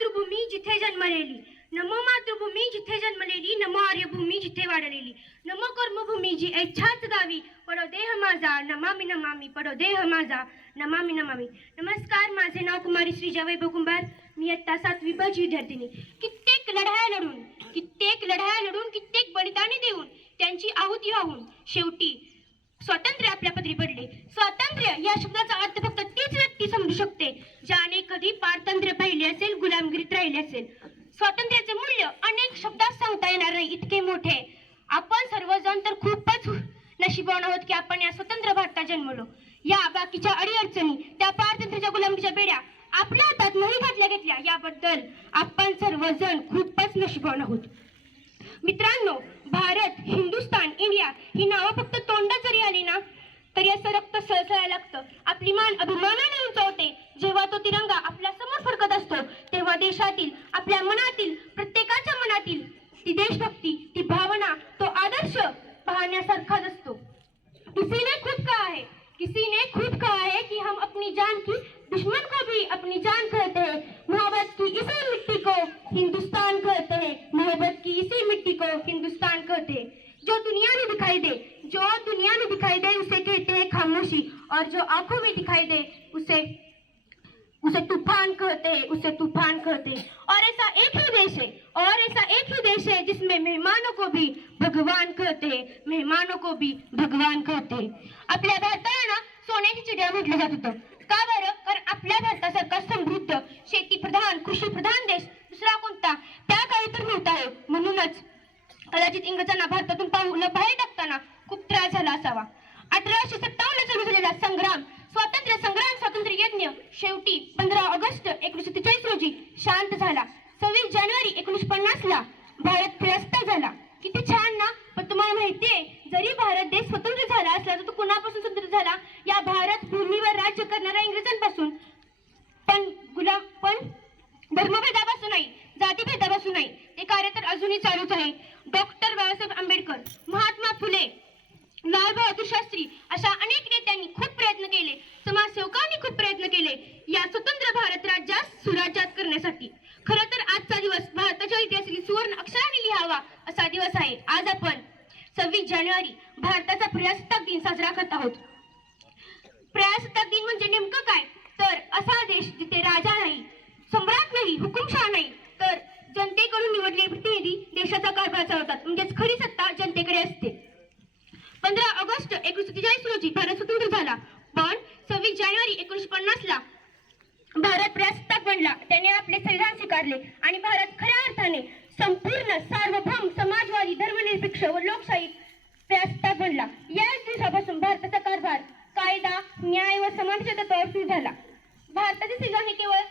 मातृभूमी जिथे जन्मलेली. नमो मातृभूमी जिथे जन्मलेली नमो आर्यभूमी जिथे वाढलेली. नमो कर्मभूमी जी इच्छाच गावी. पडो देह माझा नमामी नमामी पडो देह माझा नमामी नमामी. नमस्कार माझे नाव कुमारी श्रीजा वैभव कुंभार. मी आत्ता सातवी ब विद्यार्थिनी. कित्येक लढाया लढून कित्येक लढाया लढून कित्येक बलिदाने देऊन त्यांची आहुती वाहून शेवटी स्वातंत्र्य आपल्या पदरी असेल स्वातंत्र्याचे मूल्य अनेक शब्दात सांगता येणार नाही इतके मोठे. आपण सर्वजण तर खूपच नशिबवान आहोत की आपण या स्वतंत्र भारतात जन्मलो. या बाकीच्या अडीअडचणी त्या पारतंत्र्याच्या गुलामीच्या बेड्या आपल्या हातात नाही घातल्या घेतल्या याबद्दल आपण सर्वजण खूपच नशिबवान आहोत. मित्रांनो भारत हिंदुस्तान इंडिया ही नावं फक्त तोंडात जरी आली ना तरी असं रक्त सळसळायला लागतं. आपली मान अभिमानाने देशभक्ती ती भावना तो आदर्श पाहण्यासारखाच असतो. किसी ने खुद कहा है किसी ने खुद कहा है कि हम अपनी जान की दुश्मन को भी अपनी जान कहते हैं. मोहब्बत की इसी मिट्टी को हिंदुस्तान कहते हैं. मोहब्बत की इसी मिट्टी को हिंदुस्तान कहते हैं. जो दुनिया में दिखाई दे, जो दुनिया में दिखाई दे, उसे कहते हैं खामोशी. और जो आँखों में दिखाई दे, उसे उसे तूफान कहते हैं उसे तूफान कहते हैं। और ऐसा एक ही देश है और ऐसा एक ही देश है जिसमें मेहमानों को भी भगवान कहते हैं मेहमानों को भी भगवान कहते हैं। आपल्या भारताला ना सोन्याची चिडिया म्हटलं जात होतं. का बरं? कारण आपल्या भारतासारखा समृद्ध शेती प्रधान कृषी प्रधान देश दुसरा कोणता? त्या काही तर नव्हता आहे म्हणूनच कदाचित इंग्रजांना भारतातून पाहून बाहेर टाकताना खूप त्रास झाला असावा. अठराशे सत्तावन्न सुरू झालेला संग्राम स्वातंत्र्य संग्राम स्वातंत्र्य यज्ञ शेवटी पंधरा ऑगस्ट एकोणीशे त्रेचाळीस रोजी शांत झाला. सव्वीस जानेवारी एकोणीशे पन्नास ला भारत फिरस्ता झाला. किती छान ना? पण तुम्हाला माहितीये जरी भारत देश स्वतंत्र झाला असला तर तो कुणापासून स्वतंत्र झाला? या भारत भूमीवर राज्य करणाऱ्या इंग्रजांपासून. पण गुलाम पण धर्मभेदापासून नाही जातीभेदापासून नाही. ते कार्य तर अजूनही चालूच आहे. डॉक्टर बाबासाहेब आंबेडकर महात्मा फुले लाल बहादूर शास्त्री अशा अनेक नेत्यांनी खूप प्रयत्न केले समाजसेवकांनी खूप प्रयत्न केले या स्वतंत्र भारत राज्यास सुराज्यात करण्यासाठी खरं तर आजचा दिवस भारताच्या इतिहासातील सुवर्ण अक्षराने लिहावा दिवस आहे. आज आपण सव्वीस जानेवारी भारताचा प्रजासत्ताक दिन साजरा करत आहोत. प्रजासत्ताक दिन म्हणजे नेमकं काय? तर असा देश जिथे राजा नाही सम्राट नाही हुकुमशाह नाही तर जनतेकडून निवडलेले प्रतिनिधी देशाचा कारभार चालवतात. म्हणजेच खरी सत्ता जनतेकडे असते. पंधरा ऑगस्ट एकोणीसशे त्रेचाळीस रोजी भारत स्वतंत्र झाला. पण सव्वीस जानेवारी एकोणीसशे पन्नास ला भारत प्रजासत्ताक बनला. त्याने आपले संविधान स्वीकारले आणि भारत खऱ्या अर्थाने संपूर्ण सार्वभौम समाजवादी धर्मनिरपेक्ष व लोकशाही प्रस्ताव बनला याच दिवसापासून भारताचा कारभार कायदा न्याय व समानतेच्या तत्वावर सुरू झाला. भारताचे संविधान हे केवळ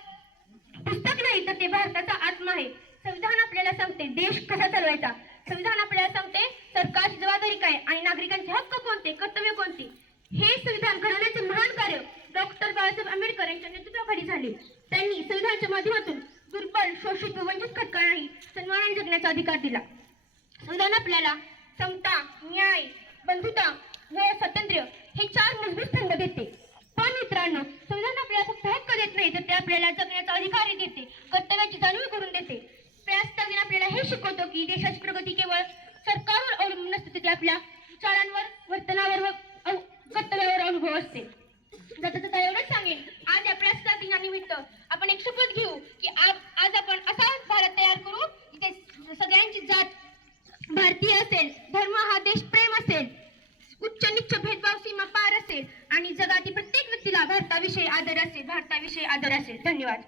पुस्तक नाही तर ते भारताचा आत्मा आहे. संविधान आपल्याला सांगते देश कसा चालवायचा? संविधान आपल्याला सांगते सरकारची जबाबदारी काय आणि नागरिकांचे हक्क कोणते कर्तव्य कोणते? हे संविधान घडवण्याचे महान कार्य डॉक्टर बाबासाहेब आंबेडकर यांच्या नेतृत्वाखाली झाले. सन्मानाने जगण्याचा अधिकार दिला. संविधान आपल्याला समता न्याय बंधुता व स्वातंत्र्य हे चार मजबूत स्तंभ देते. पण मित्रांनो संविधान आपल्याला फक्त हक्क देत नाही तर ते आपल्याला जगण्याचा अधिकारही देते कर्तव्याची जाणीव करून देते. प्रजासत्ताक आपल्याला हे शिकवतो की देशाची प्रगती केवळ सरकारवर अवलंबून नसते ते आपल्या विचारांवर वर्तनावर व कर्तव्यावर अनुभव असते जाता जाता एवढंच सांगेन आज या प्रजासत्ताक दिनानिमित्त आपण एक शपथ घेऊ की आ- आज आपण असा भारत तयार करू जिथे सगळ्यांची जात भारतीय असेल धर्म हा देश प्रेम असेल. उच्च निच्च भेदभाव सीमा पार असेल आणि जगातील प्रत्येक व्यक्तीला भारताविषयी आदर असेल भारताविषयी आदर असेल. धन्यवाद.